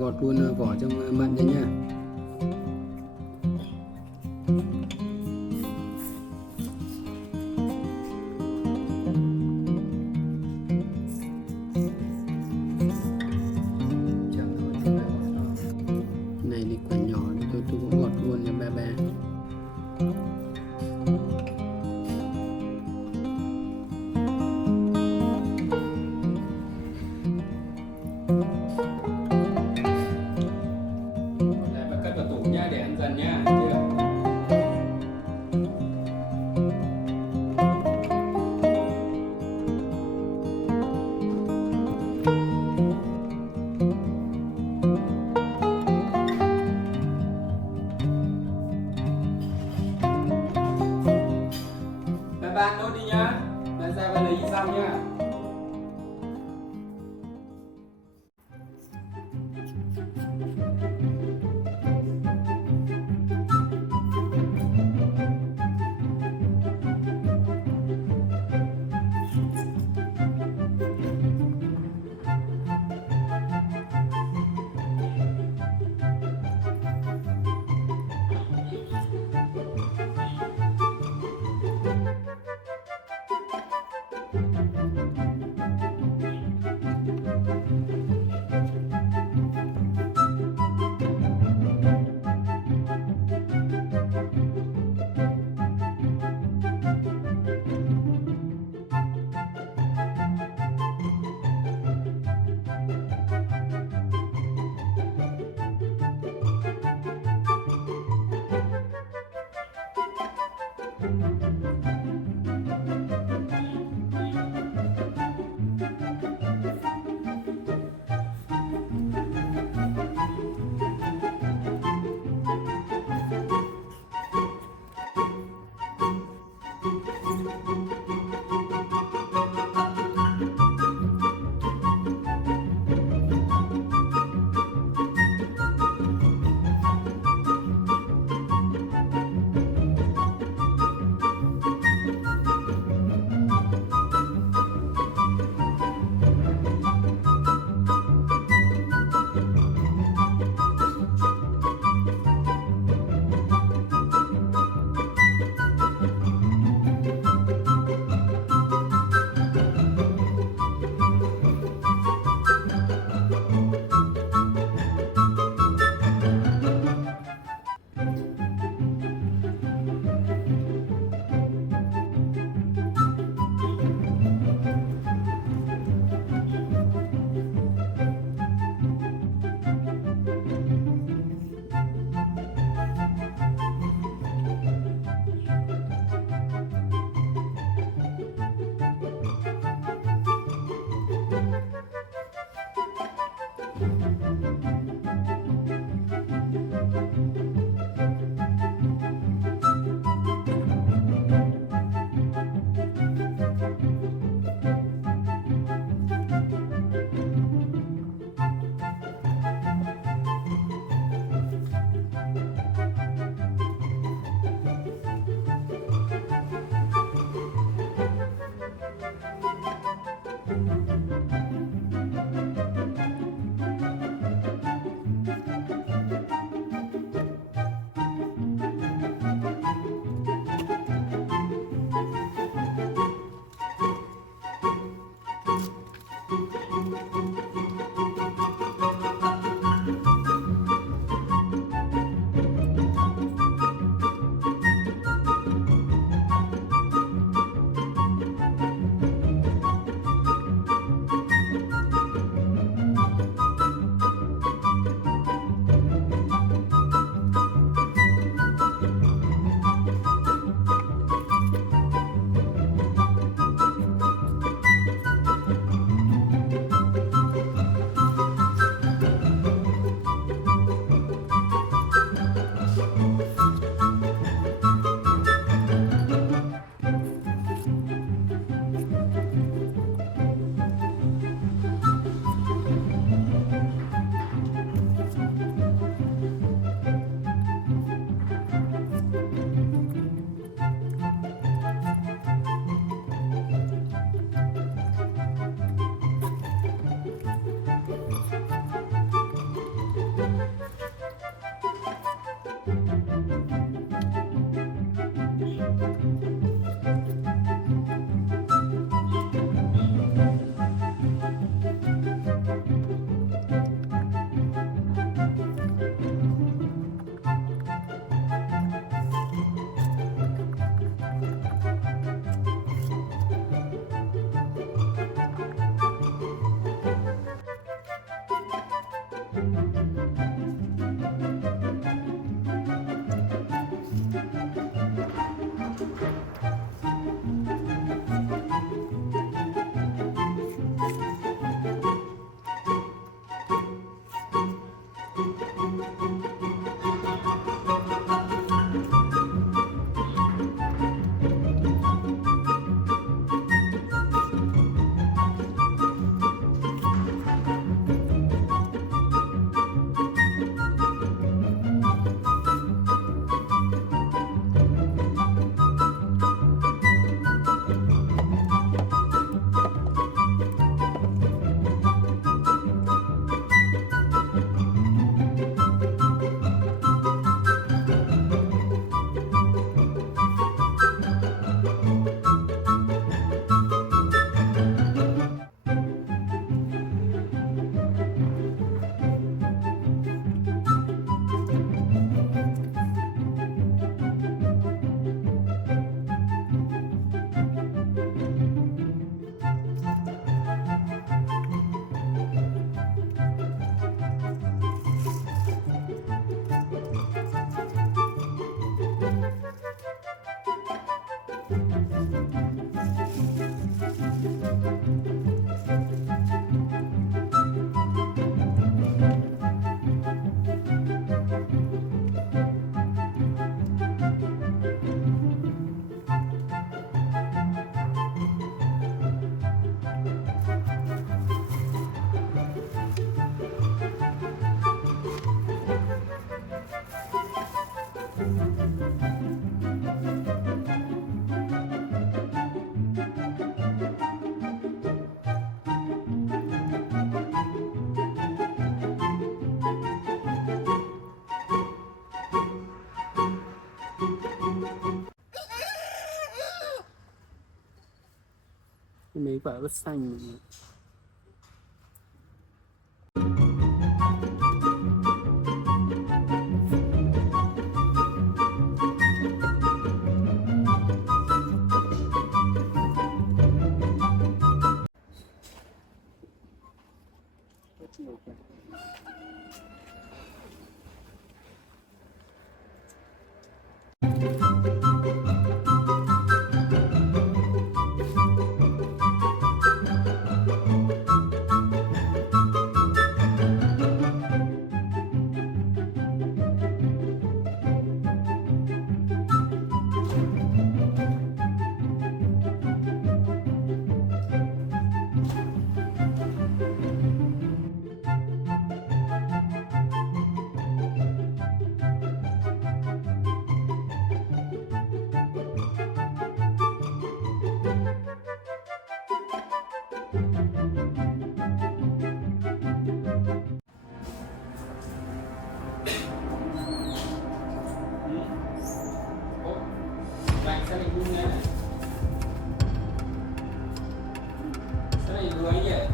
gọt luôn vỏ trong mận ra nha. Này thì quả nhỏ thì tôi cũng gọt luôn cho ba ba. Cất vào tủ nhá để ăn dần nhá. Bạn nốt đi nhá. Bạn ra và lấy xong nhá. Mấy quả ớt xanh. Bạn sao lại buông ra? Sao lại đuối vậy?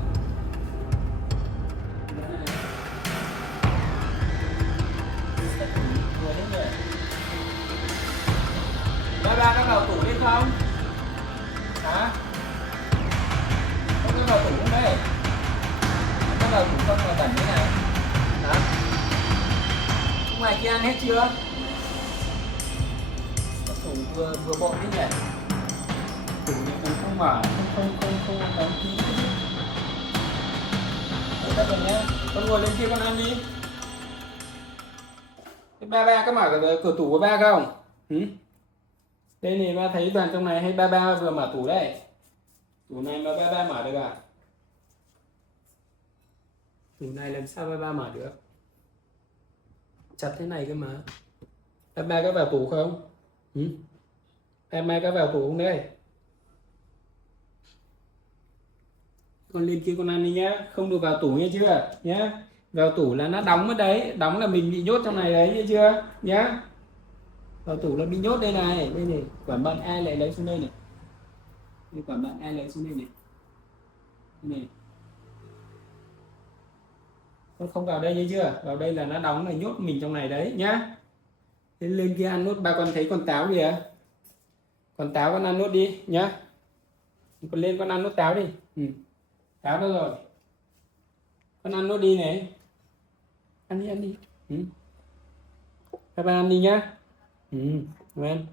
Ba có vào tủ đi không? Hả? Không có vào tủ không đây? Có vào tủ không là bẩn thế này? Hả? Ngoài kia ăn hết chưa? Tủ vừa bộ thế nhỉ? Tủ này cũng không mở, không đóng kín. Các bạn nhé, con ngồi lên kia con ăn đi. Ba có mở cửa tủ của ba không? Đây này ba thấy toàn trong này hay ba vừa mở tủ đây. Tủ này mà ba mở được à? Tủ này làm sao ba mở được? Chặt thế này cơ mà. Ba có vào tủ không? Ba có vào tủ không đây? Con lên kia con ăn đi nhá, không được vào tủ nghe chưa? Nhá. Vào tủ là nó đóng ở đấy, đóng là mình bị nhốt trong này đấy nghe chưa? Nhá. Vào tủ nó bị nhốt đây này, đây này, quản bận ai lại lấy xuống đây này. Đây quản bận ai lấy xuống đây này. Đây này. Con không vào đây nghe chưa? Vào đây là nó đóng là nhốt mình trong này đấy nhá. Thế lên kia ăn nốt, ba con thấy con táo kìa. Con táo con ăn nốt đi nhá. Con lên con ăn nốt táo đi. Táo đâu rồi? Con ăn nốt đi này. Ăn đi. Các bạn ăn đi nhá. Ngoan.